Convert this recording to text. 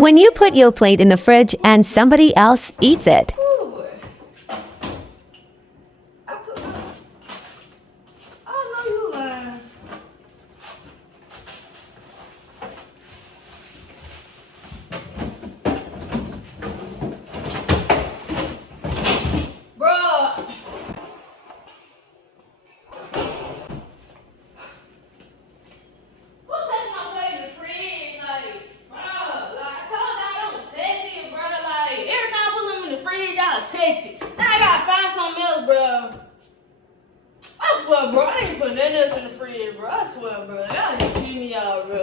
When you put your plate in the fridge and somebody else eats it. Ooh. I put my... I know you lying. Bro. Who touched my plate in the fridge? Like, bro, like, I told y'all I don't touch it, bro. Like, every time I put them in the fridge, y'all touch it. Now I gotta find something else, bro. I swear, bro, I ain't put nothing else in the fridge, bro. I swear, bro. Y'all just keep me out, bro.